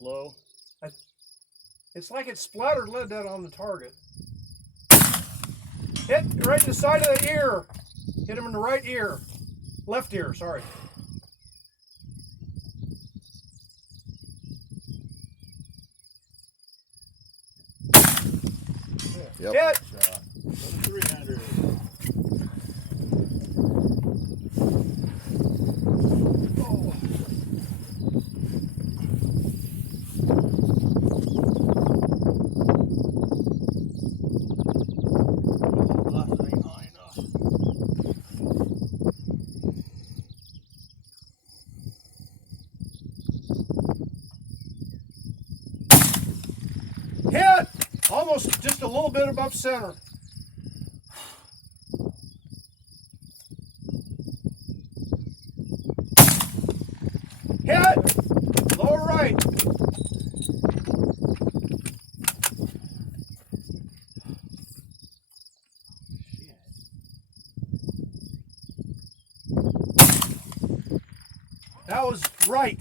Low. It's like it splattered lead down on the target. Hit right in the side of the ear. Hit him in the right ear. Left ear, sorry. Yep. Hit! 300. Oh. Hit! Almost just a little bit above center. Hit! Lower right. That was right.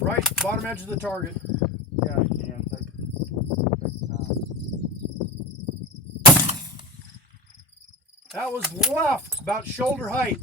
Right, bottom edge of the target. Yeah, I can. That was left, about shoulder height.